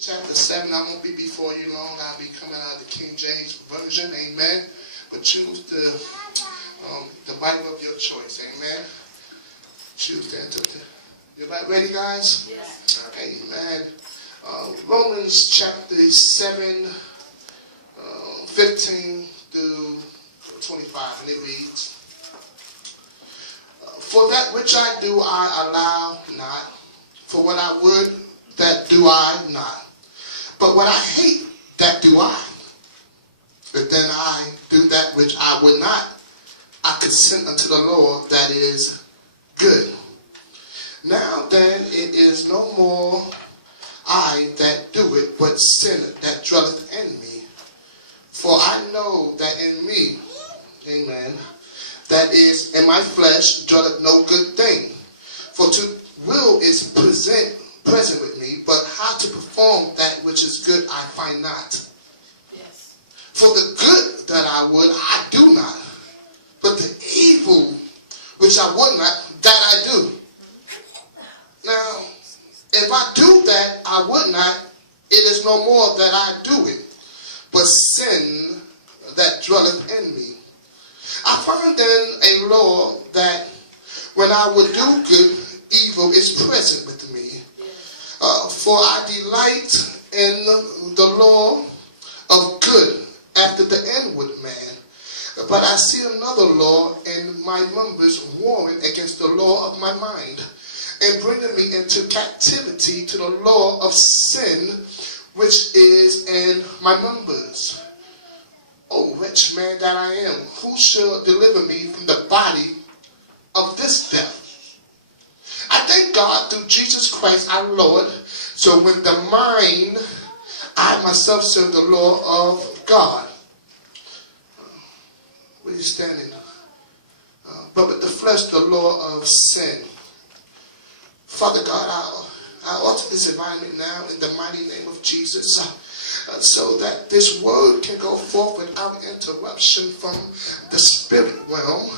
Chapter 7, I won't be before you long. I'll be coming out of the King James Version, amen. But choose the Bible of your choice, amen. Choose to enter. You ready, guys? Yes. Amen. Romans chapter 7, 15 through 25, and it reads, For that which I do I allow not, for what I would that do I not. But what I hate, that do I. But then I do that which I would not. I consent unto the law that is good. Now then it is no more I that do it, but sin that dwelleth in me. For I know that in me, amen, that is in my flesh dwelleth no good thing. For to will is present with me, but how to perform that which is good I find not. Yes. For the good that I would, I do not. But the evil which I would not, that I do. Now, if I do that I would not, it is no more that I do it, but sin that dwelleth in me. I find then a law that when I would do good, evil is present with me. For I delight in the law of good after the inward man. But I see another law in my members warring against the law of my mind, and bringing me into captivity to the law of sin which is in my members. O wretched man that I am, who shall deliver me from the body of this death? I thank God through Jesus Christ our Lord. So when the mind, I myself serve the law of God. Where are you standing? But with the flesh, the law of sin. Father God, I alter this environment now in the mighty name of Jesus, so that this word can go forth without interruption from the spirit realm.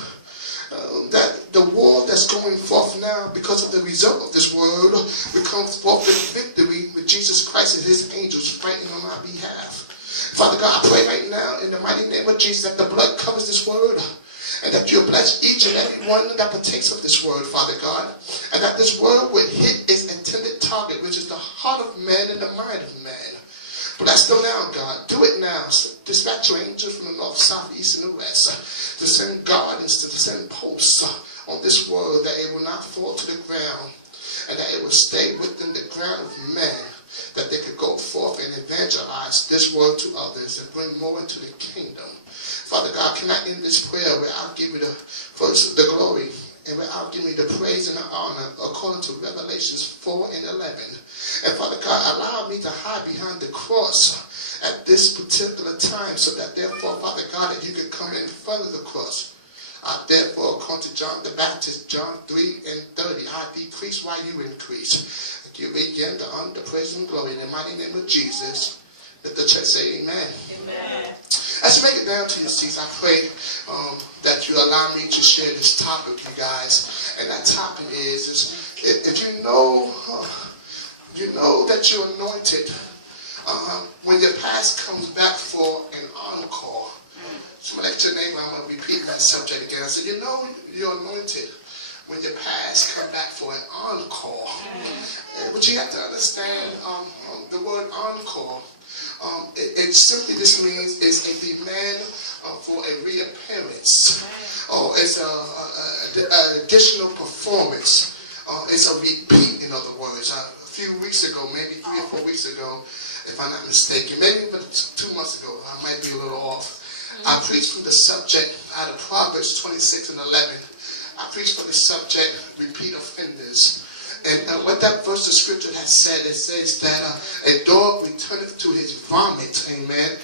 That the war that's going forth now, because of the result of this word, becomes forth with victory with Jesus Christ and his angels fighting on our behalf. Father God, I pray right now in the mighty name of Jesus that the blood covers this word, and that you bless each and every one that partakes of this word, Father God, and that this word would hit its intended target, which is the heart of man and the mind of man. Bless them now, God. Do it now. Dispatch your angels from the north, south, east, and the west to send guardians, to send posts on this word, that it will not fall to the ground, and that it will stay within the ground of man, that they could go forth and evangelize this word to others and bring more into the kingdom. Father God, can I end this prayer where I'll give you the glory, and where I'll give you the praise and the honor according to Revelations 4 and 11. And Father God, allow me to hide behind the cross at this particular time, so that therefore, Father God, that you can come in front of the cross. Therefore, according to John the Baptist, John 3 and 30, I decrease while you increase. You begin to honor, praise, and glory in the mighty name of Jesus. Let the church say amen. Amen. As you make it down to your seats, I pray that you allow me to share this topic with you guys. And that topic is if you know that you're anointed, when your past comes back for an encore. Somebody let your name, I'm going to repeat that subject again. I said, you know you're anointed when your past come back for an encore. But you have to understand the word encore. It simply just means it's a demand for a reappearance. Or it's an additional performance. It's a repeat, in other words. A few weeks ago, maybe 3 or 4 weeks ago, if I'm not mistaken, maybe even 2 months ago, I might be a little off. I preached from the subject out of Proverbs 26 and 11. I preached from the subject, repeat offenders. And what that verse of scripture has said, it says that a dog returneth to his vomit, amen,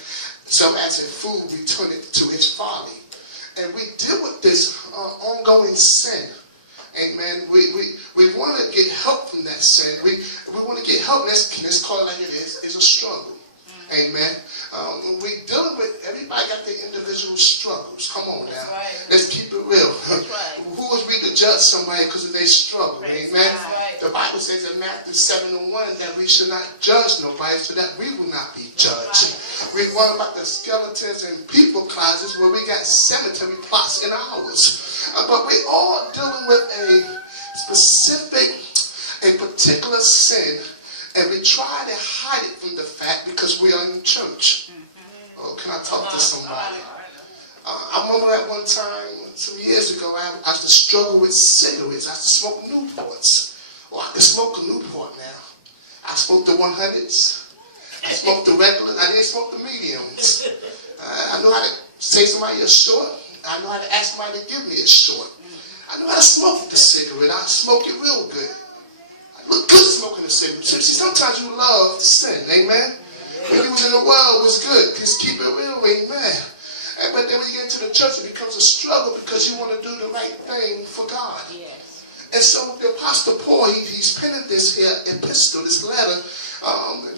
so as a fool returneth to his folly. And we deal with this ongoing sin. Amen. We want to get help from that sin. We want to get help. Let's call it like it is. It's a struggle. Amen. We dealing with, everybody got their individual struggles. Come on now. Right. Let's keep it real. Right. Who is we to judge somebody because of their struggle? Amen. Right. The Bible Bible says in Matthew 7:1 that we should not judge nobody so that we will not be judged. We run about the skeletons in people closets where we got cemetery plots in ours. But we all dealing with a particular sin, and we try to hide it from the fact because we are in church. Oh, can I talk to somebody? I remember at one time, some years ago, I used to struggle with cigarettes. I used to smoke Newports. Well, I can smoke a Newport now. I smoked the 100s. I smoked the regular. I didn't smoke the mediums. I know how to say somebody a short. I know how to ask somebody to give me a short. I know how to smoke the cigarette. I smoke it real good. I look good smoking a cigarette. See, sometimes you love to sin, amen? When you was in the world, it was good. Just keep it real, amen? But then when you get into the church, it becomes a struggle because you want to do the right thing for God. Yes. And so the Apostle Paul, he's penning this here epistle, this letter,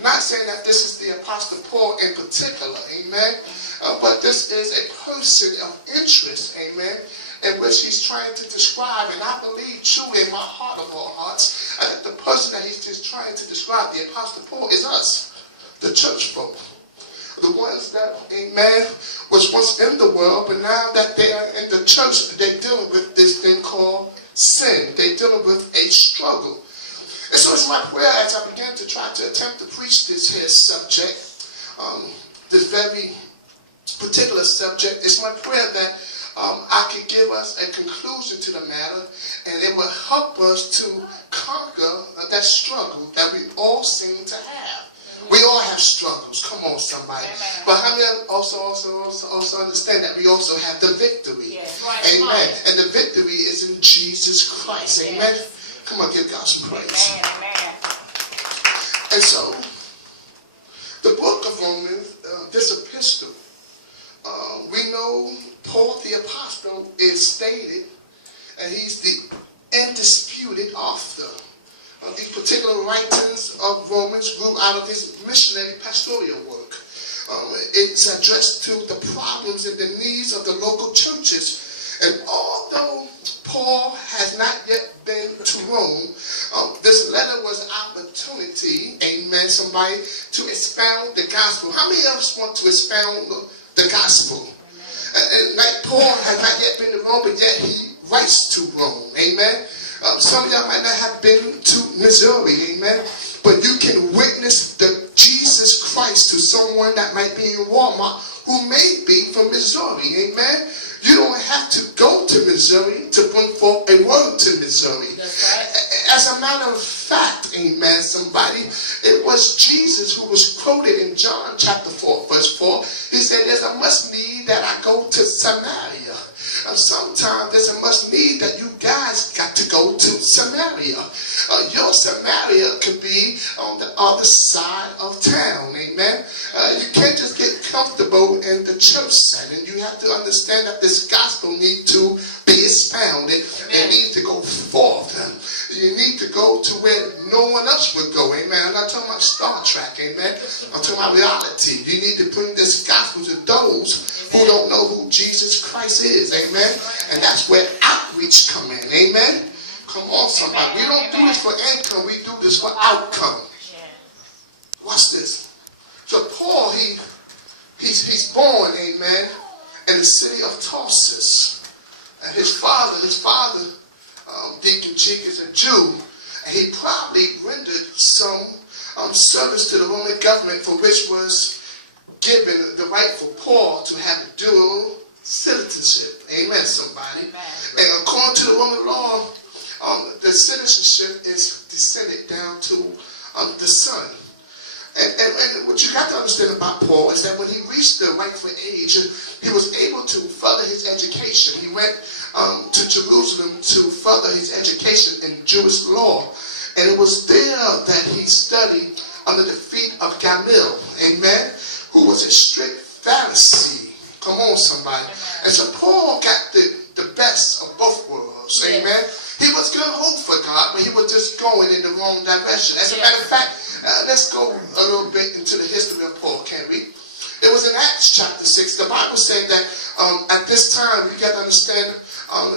not saying that this is the Apostle Paul in particular, amen, but this is a person of interest, amen, in which he's trying to describe, and I believe truly in my heart of all hearts, that the person that he's just trying to describe, the Apostle Paul, is us, the church folk. The ones that, amen, was once in the world, but now that they are in the church, they're dealing with this thing called sin. They're dealing with a struggle. And so it's my prayer as I begin to try to attempt to preach this here subject, this very particular subject. It's my prayer that I can give us a conclusion to the matter, and it will help us to conquer that struggle that we all seem to have. We all have struggles. Come on, somebody. Amen. But how many also understand that we also have the victory? Yes, right. Amen. And the victory is in Jesus Christ. Amen. Yes. Come on, give God some praise. Amen. And so, the book of Romans, this epistle, we know Paul the Apostle is stated, and he's the undisputed author. These particular writings of Romans grew out of his missionary pastoral work. It's addressed to the problems and the needs of the local churches. And although Paul has not yet been to Rome, this letter was an opportunity, amen, somebody, to expound the gospel. How many of us want to expound the gospel? And like Paul has not yet been to Rome, but yet he writes to Rome, amen. Some of y'all might not have been to Missouri, amen, but you can witness the Jesus Christ to someone that might be in Walmart who may be from Missouri, amen. You don't have to go to Missouri to bring forth a word to Missouri. That's right. As a matter of fact, amen, somebody, it was Jesus who was quoted in John chapter 4, verse 4. He said, there's a must need that I go to Samaria. Sometimes there's a must need that you guys got to go to Samaria. Your Samaria could be on the other side of town, amen. You can't just get comfortable in the church setting. You have to understand that this gospel needs to be expounded. It needs to go forth. You need to go to where no one else would go, amen. I'm not talking about Star Trek, amen. I'm talking about reality. You need to bring this gospel to those who don't know who Jesus Christ is, amen. And that's where outreach come in, amen. Come on, somebody. We don't do this for income. We do this for outcome. Watch this. So Paul, he's born, amen, in the city of Tarsus. And his father, Deacon Cheek, is a Jew. And he probably rendered some service to the Roman government for which was given the right for Paul to have dual citizenship. Amen, somebody. Amen. And according to the Roman law, the citizenship is descended down to the son. And what you got to understand about Paul is that when he reached the rightful age, he was able to further his education. He went to Jerusalem to further his education in Jewish law. And it was there that he studied under the feet of Gamaliel, amen, who was a strict Pharisee. Come on, somebody. Amen. And so Paul got the best of both worlds, amen. He was going to hope for God, but he was just going in the wrong direction. As a matter of fact, let's go a little bit into the history of Paul, can we? It was in Acts chapter 6. The Bible said that at this time, you got to understand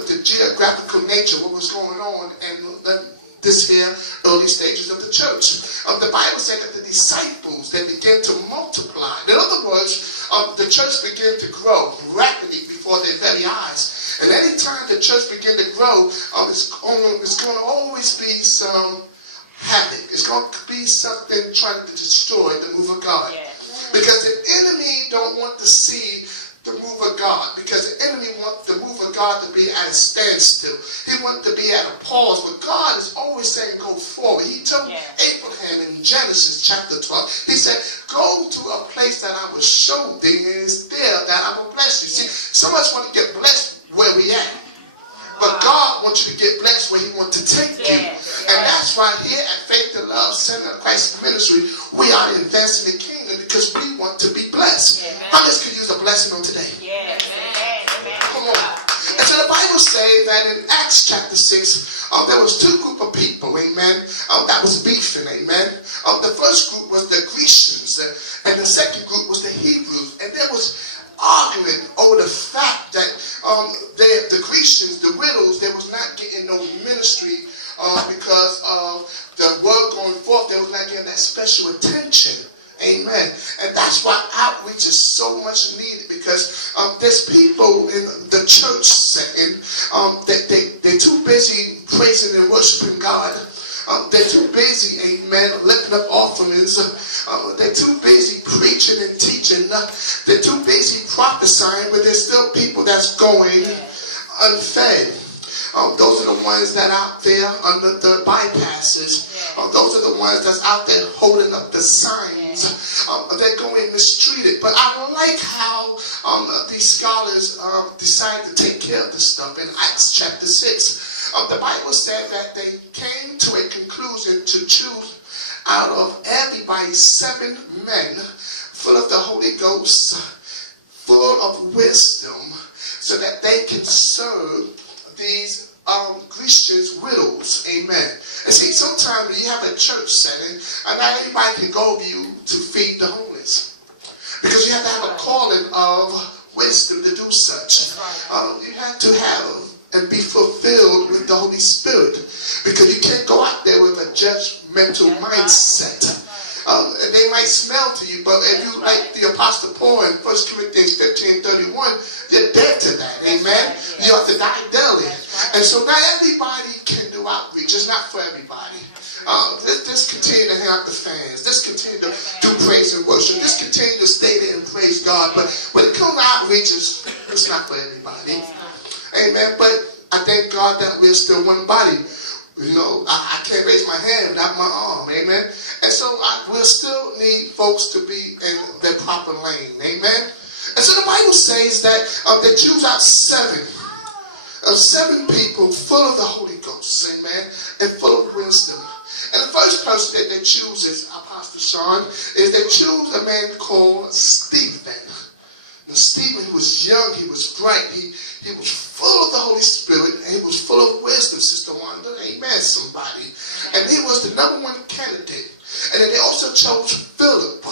the geographical nature, what was going on. And this here early stages of the church. The Bible said that the disciples, they began to multiply. In other words, the church began to grow rapidly before their very eyes. And any time the church began to grow, it's going to always be some havoc. It's going to be something trying to destroy the move of God. Yeah. Because the enemy don't want to see the move of God, because the enemy wants the move of God to be at a standstill. He wants to be at a pause, but God is always saying go forward. He told Abraham in Genesis chapter 12, he said, go to a place that I will show thee, and it's there that I will bless you. See, some of us want to get blessed where we at, but God wants you to get blessed where he wants to take you. And that's why here at Faith and Love Center of Christ Ministry, we are investing in the kingdom because we want to be blessed. How many could use a blessing on today? Come on. And so the Bible says that in Acts chapter 6, there was two group of people, amen, that was beefing, amen. The first group was the Grecians, and the second group was the Hebrews. And there was arguing over the fact that the Grecians, the widows, they was not getting no ministry because of the word going forth. They was not getting that special attention. Amen. And that's why outreach is so much needed, because there's people in the church setting, they're too busy praising and worshiping God. They're too busy, amen, lifting up offerings. They're too busy preaching and teaching. They're too busy prophesying, but there's still people that's going unfed. Those are the ones that are out there under the bypasses. Those are the ones that's out there holding up the signs. They're going mistreated. But I like how these scholars decided to take care of this stuff. In Acts chapter 6, the Bible said that they came to a conclusion to choose out of everybody 7 men full of the Holy Ghost, full of wisdom, so that they can serve these Christians' widows. Amen. And see, sometimes when you have a church setting, and not everybody can go with you to feed the homeless, because you have to have a calling of wisdom to do such. You have to have and be fulfilled with the Holy Spirit, because you can't go out there with a judgmental mindset. They might smell to you, but if you, like the Apostle Paul in 1 Corinthians 15:31, you're dead to that. Amen. You have to die daily. And so not everybody can do outreach. It's not for everybody. Let's continue to hang out the fans. Let's continue to do praise and worship. Let's continue to stay there and praise God. But when it comes to outreach, it's not for everybody. Amen. But I thank God that we're still one body. You know, I can't raise my hand without my arm. Amen. And so we'll still need folks to be in their proper lane. Amen. And so the Bible says that they choose out 7 people full of the Holy Ghost. Amen. And full of wisdom. And the first person that they choose is Apostle Sean. Is they choose a man called Stephen. Now Stephen, he was young, he was bright, he was full of the Holy Spirit, and he was full of wisdom, Sister Wanda. Amen, somebody. And he was the number 1 candidate. And then they also chose Philip.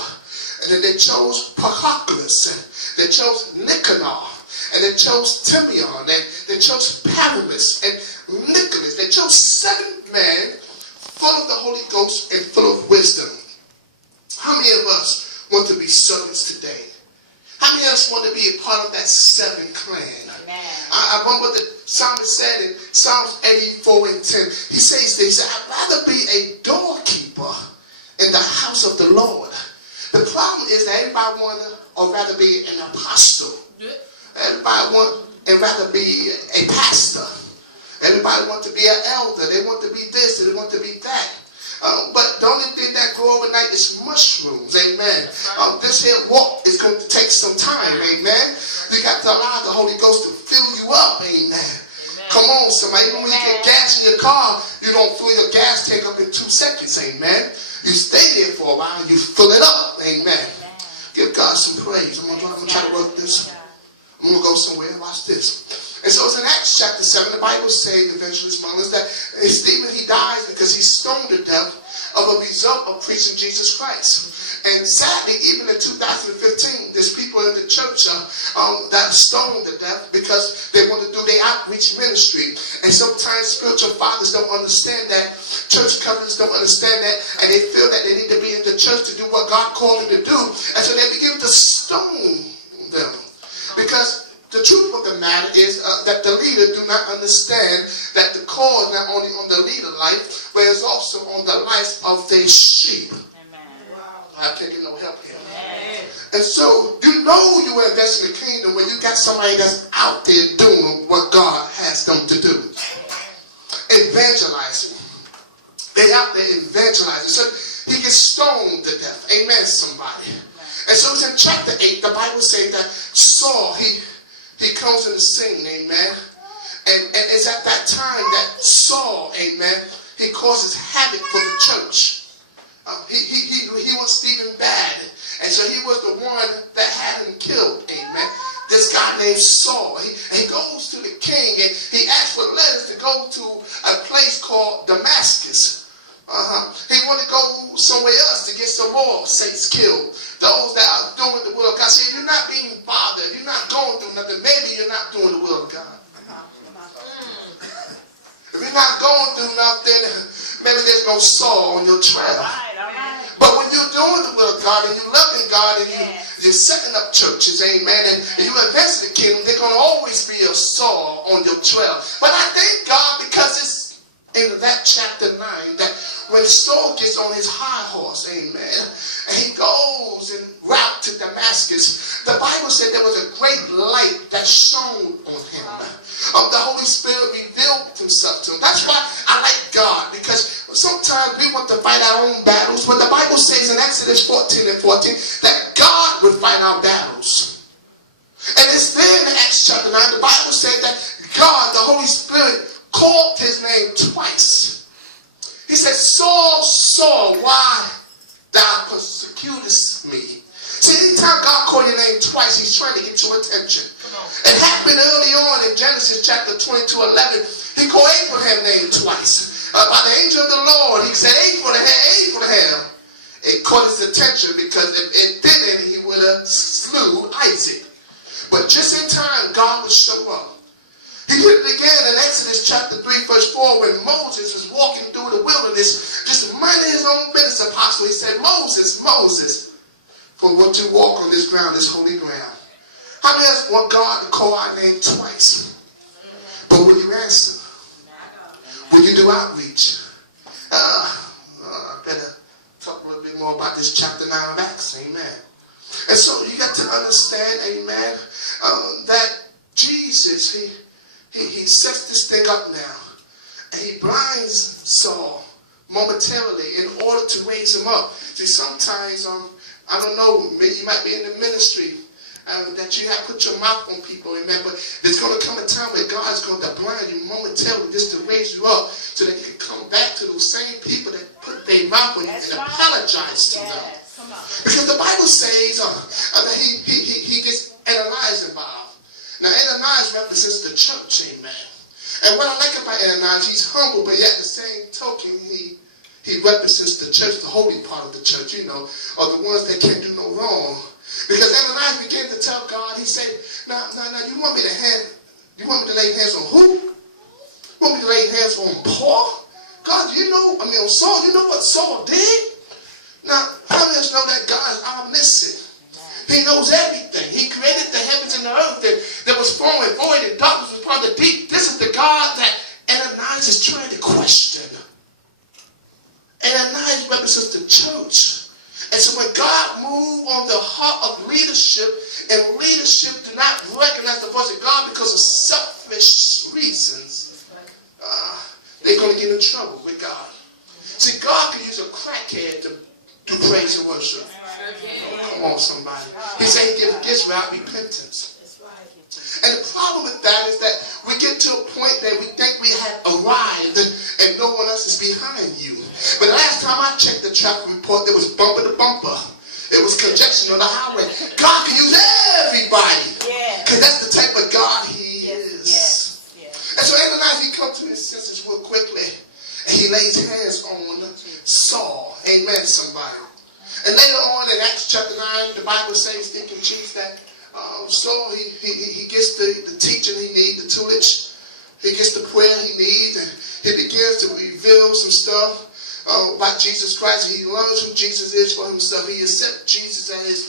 And then they chose Prochorus. And they chose Nicanor. And they chose Timion. And they chose Paramus and Nicholas. They chose 7 men full of the Holy Ghost and full of wisdom. How many of us want to be servants today? How many of us want to be a part of that 7 clan? I remember what the psalmist said in Psalms 84:10. He said, I'd rather be a doorkeeper in the house of the Lord. The problem is that everybody want to, or rather be an apostle. Everybody want and rather be a pastor. Everybody want to be an elder. They want to be this and they want to be that. But the only thing that grow overnight is mushrooms. Amen. This here walk is going to take some time. Amen. You got to allow the Holy Ghost to fill you up. Amen. Come on, somebody. Even when you get gas in your car, you don't fill your gas tank up in 2 seconds. Amen. You stay there for a while and you fill it up. Amen. Give God some praise. I'm going to try to work this. I'm going to go somewhere. Watch this. And so it's in Acts chapter 7, the Bible says, Evangelist Mullins, that Stephen, he dies because he's stoned to death of a result of preaching Jesus Christ. And sadly, even in 2015, there's people in the church that stoned to death because they want to do their outreach ministry. And sometimes spiritual fathers don't understand that. Church covenants don't understand that. And they feel that they need to be in the church to do what God called them to do. And so they begin to stone them. Because the truth of the matter is that the leader do not understand that the call is not only on the leader life, but it's also on the life of their sheep. I can't get no help here. And so you know you invest in the kingdom when you got somebody that's out there doing what God has them to do. Evangelizing. They out there evangelizing. So he gets stoned to death. Amen, somebody. And so it's in chapter 8, the Bible says that Saul, he comes in the scene, amen. And it's at that time that Saul, amen, he causes havoc for the church. He was Stephen bad, and so he was the one that had him killed. Amen. This guy named Saul. He goes to the king and he asks for letters to go to a place called Damascus. He wanted to go somewhere else to get some more saints killed. Those that are doing the will of God. See, if you're not being bothered, if you're not going through nothing, maybe you're not doing the will of God. If you're not going through nothing, maybe there's no Saul on your trail. But when you're doing the will of God and you're loving God and you're setting up churches, amen, and you invest in the kingdom, there's going to always be a Saul on your trail. But I thank God because it's in that chapter 9 that when Saul gets on his high horse, amen, and he goes en route to Damascus, the Bible said there was a great light that shone on him. The Holy Spirit revealed himself to him. That's why I like God, because sometimes we want to fight our own battles, but the Bible says in Exodus 14:14 that God will fight our battles. And it's there in Acts chapter 9, the Bible said that God, the Holy Spirit, called his name twice. He said, Saul, Saul, why thou persecutest me? See, anytime God calls your name twice, he's trying to get your attention. It happened early on in Genesis chapter 22:11. He called Abraham's name twice. By the angel of the Lord, he said, Abraham, Abraham. It caught his attention because if it didn't, he would have slew Isaac. But just in time, God would show up. He did it again in Exodus chapter 3, verse 4, when Moses was walking through the wilderness, just minding his own business, apostle. He said, Moses, Moses, for what you walk on this ground is holy ground. How many of us want God to call our name twice? But will you answer? Will you do outreach? I better talk a little bit more about this chapter 9 of Acts. Amen. And so you got to understand, amen, that Jesus, he sets this thing up now. And he blinds Saul momentarily in order to raise him up. See, sometimes, I don't know, maybe you might be in the ministry that you have put your mouth on people, amen, but there's going to come a time where God's going to blind you momentarily just to raise you up so that you can come back to those same people that put their mouth on you and apologize to them. Because the Bible says that he gets Ananias involved. Now, Ananias represents the church, amen. And what I like about Ananias, he's humble, but yet the same token, he represents the church, the holy part of the church, you know, or the ones that can't do no wrong. Because Ananias began to tell God, he said, now, you want me to lay hands on who? You want me to lay hands on Paul? God, on Saul, you know what Saul did? Now, how many of us know that God is omniscient? He knows everything. He created the heavens and the earth that was forming void and darkness was part of the deep. This is the God that Ananias is trying to question. Ananias represents the church. And so when God moved on the heart of leadership, and leadership did not recognize the voice of God because of selfish reasons, they're going to get in trouble with God. See, God can use a crackhead to do praise and worship. Oh, come on, somebody. He said he gives gifts without repentance. And the problem with that is that we get to a point that we think we have arrived and no one else is behind you. But last time I checked the traffic report, there was bumper to bumper. It was congestion on the highway. God can use everybody. Because that's the type of God he is. And so Ananias, he comes to his senses real quickly. And he lays hands on Saul. Amen, somebody. And later on in Acts chapter 9, the Bible says, Deacon Chief, that Saul, he gets the teaching he needs, the tutelage. He gets the prayer he needs, and he begins to reveal some stuff about Jesus Christ. He learns who Jesus is for himself. He accepts Jesus as his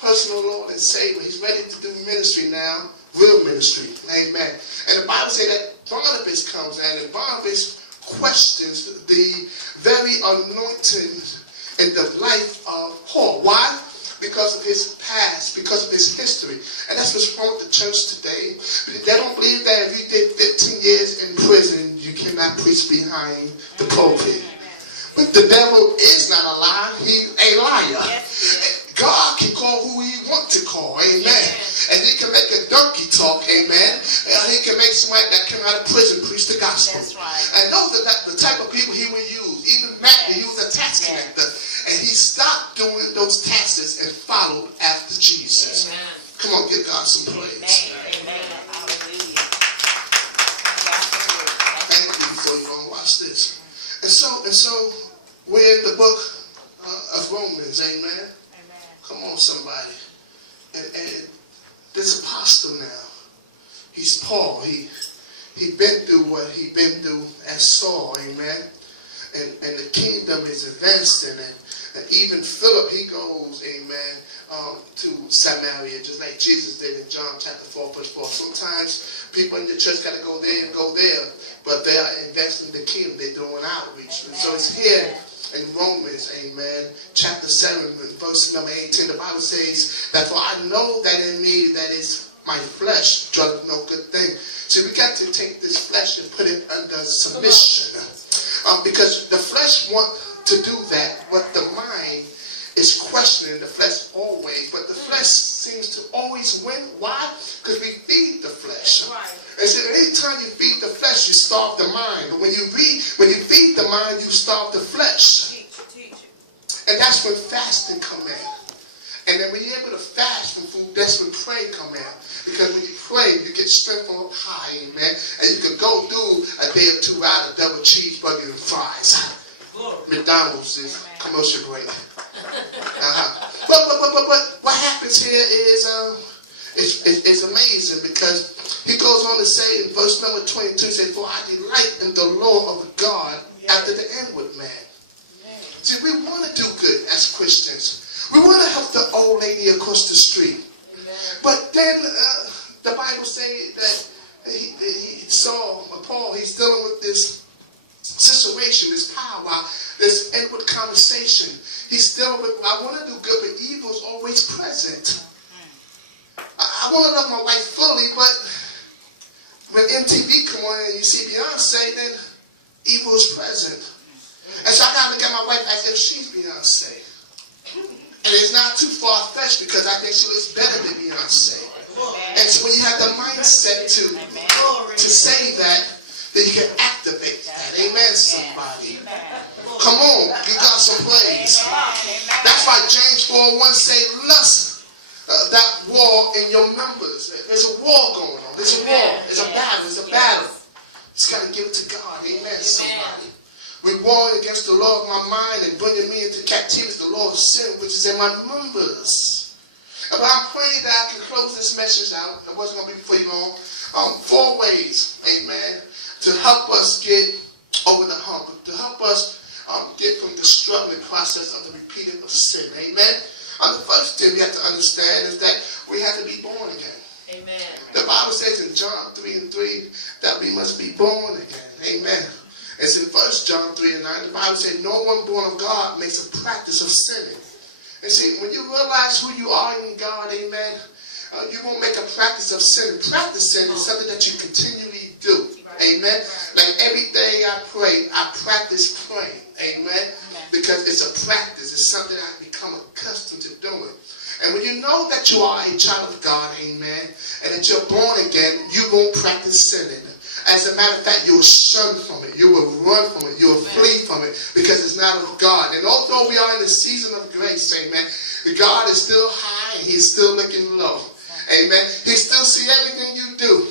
personal Lord and Savior. He's ready to do ministry now, real ministry. Amen. And the Bible says that Barnabas comes in, and Barnabas questions the very anointing in the life of Paul. Why? Because of his past, because of his history. And that's what's wrong with the church today. They don't believe that if you did 15 years in prison, you cannot preach behind the pulpit. But the devil is not a liar, he's a liar. God can call who he wants to call, amen. And he can make a donkey talk, amen. He can make somebody that came out of prison preach the gospel. That's right. And those are the type of people he will use. Even Matthew, he was a tax collector. And he stopped doing those taxes and followed after Jesus. Amen. Come on, give God some praise. Amen. Hallelujah. Thank you before you go and watch this. And so we're in the book of Romans, amen. Amen. Come on, somebody. And this apostle now, he's Paul. He been through what he been through as Saul, amen. And the kingdom is advancing, and even Philip, he goes, amen, to Samaria, just like Jesus did in John chapter 4, verse 4. Sometimes people in the church got to go there and go there, but they are investing in the kingdom. They're doing outreach. Amen. So it's here in Romans, amen, chapter 7, verse number 18. The Bible says that, for I know that in me, that is my flesh, doeth no good thing. See, we got to take this flesh and put it under submission. Because the flesh wants to do that, but the mind is questioning the flesh always. But the flesh seems to always win. Why? Because we feed the flesh. Right. And so anytime you feed the flesh, you starve the mind. But when you feed the mind, you starve the flesh. Teach. And that's when fasting come in. And then when you're able to fast from food, that's when prayer come in. Because when you pray, you get strength from up high, amen. And you can go through a day or two without a double cheeseburger and fries. McDonald's is commercial break. But what happens here is amazing, because he goes on to say in verse number 22, he says, for I delight in the law of God after the inward man. See, we want to do good as Christians. We want to help the old lady across the street. But then the Bible says that he saw Paul, he's dealing with this situation, this power, this inward conversation. He's dealing with, I want to do good, but evil is always present. I want to love my wife fully, but when MTV come on and you see Beyonce, then evil is present. And so I got to look at my wife as if she's Beyonce. And it's not too far-fetched, because I think she looks better than Beyonce. And so when you have the mindset to say that, then you can activate that. Amen, somebody. Come on, give God some praise. That's why James 4:1 say, lust that war in your members. There's a war going on. There's a war. There's a battle. There's a battle. You just got to give it to God. Amen, somebody. We war against the law of my mind and bringing me into captivity, the law of sin, which is in my members. But I'm praying that I can close this message out. It wasn't going to be before you long. 4 ways, amen, to help us get over the hump, to help us get from the struggling process of the repeating of sin. Amen. The first thing we have to understand is that we have to be born again. Amen. The Bible says in John 3:3 that we must be born again. Amen. It's in 1 John 3:9. The Bible says no one born of God makes a practice of sinning. And see, when you realize who you are in God, amen, you won't make a practice of sin. Practicing is something that you continually do. Amen. Like every day I pray, I practice praying. Amen. Because it's a practice. It's something I become accustomed to doing. And when you know that you are a child of God, amen, and that you're born again, you won't practice sinning. As a matter of fact, you will shun from it. You will run from it. You will flee from it, because it's not of God. And although we are in the season of grace, amen, God is still high and he's still looking low. Amen. He still sees everything you do.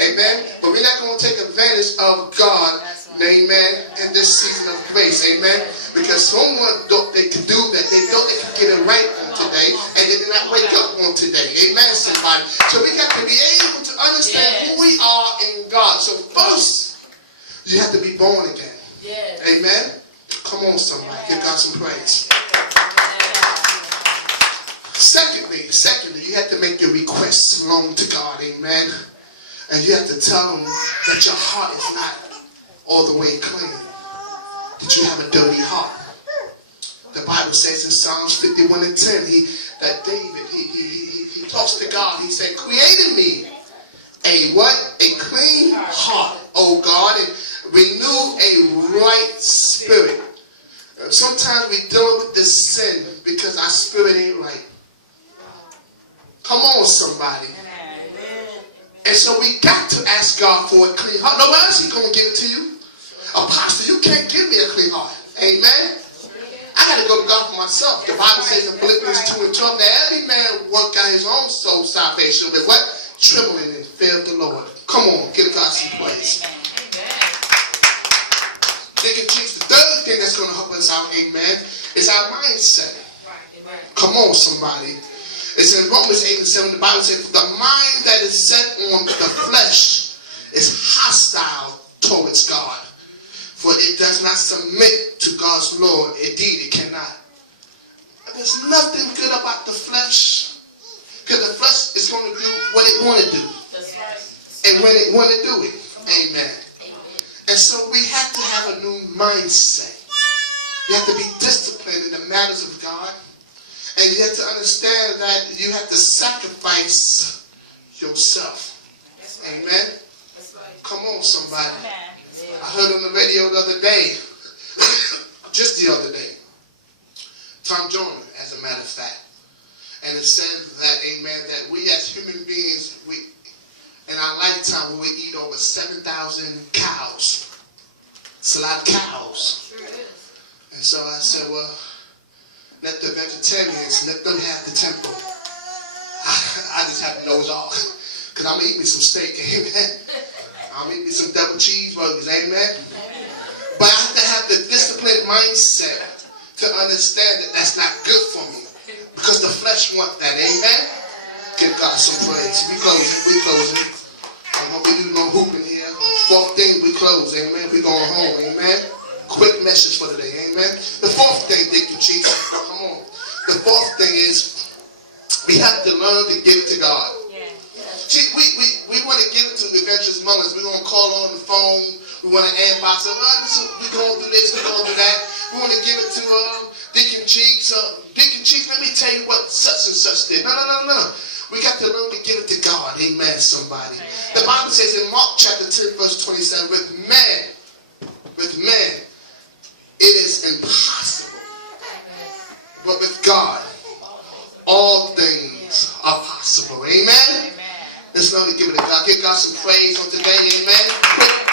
Amen. But we're not going to take advantage of God Amen. In this season of grace. Amen. Because someone thought they could do that. They thought they could get it right on today. And they did not wake up on today. Amen, somebody. So we got to be able to understand who we are in God. So first, you have to be born again. Yes. Amen. Come on, somebody. Give God some praise. Secondly, you have to make your requests known to God. Amen. And you have to tell him that your heart is not all the way clean. That you have a dirty heart. The Bible says in Psalms 51 and 10, that David, he talks to God. He said, create in me a what? A clean heart, O God, and renew a right spirit. Sometimes we deal with this sin because our spirit ain't right. Come on, somebody. And so we got to ask God for a clean heart. Nobody else is going to give it to you. Apostle, you can't give me a clean heart. Amen. I got to go to God for myself. The Bible says in Philippians 2 and 12, that every man work out his own soul salvation with what? Trembling and fear of the Lord. Come on, give God some praise. Deacon Cheeks, the third thing that's going to help us out, amen, is our mindset. Come on, somebody. It's in Romans 8 and 7, the Bible says, the mind that is set on the flesh is hostile towards God. For it does not submit to God's law. Indeed, it cannot. There's nothing good about the flesh. Because the flesh is going to do what it want to do. And when it want to do it. Amen. And so we have to have a new mindset. You have to be disciplined in the matters of God. And you have to understand that you have to sacrifice yourself. Amen. Come on, somebody. I heard on the radio the other day, just the other day, Tom Jones, as a matter of fact. And it says that, amen, that we as human beings, in our lifetime, we will eat over 7,000 cows. It's a lot of cows. And so I said, well, let the vegetarians, let them have the temple. I just have to nose off. Because I'm going to eat me some steak, amen. I'm going to eat me some double cheeseburgers, amen. But I have to have the disciplined mindset to understand that that's not good for me. Because the flesh wants that, amen. Give God some praise. We closing. We do no hooping here. Fourth thing, we close, amen. We going home, amen. Quick message for today, amen. The fourth thing, Deacon Cheeks, come on. The fourth thing is we have to learn to give it to God. See, we want to give it to Evangelist Mullins. We're going to call on the phone. We want to inbox her. We're going to do this, we're going to do that. We want to give it to Deacon Cheeks. Deacon Cheeks, let me tell you what such and such did. No. We got to learn to give it to God. Amen, somebody. The Bible says in Mark chapter 10, verse 27, with men, it is impossible. But with God, all things are possible. Amen? Let's learn to give it to God. Give God some praise on today. Amen. Quick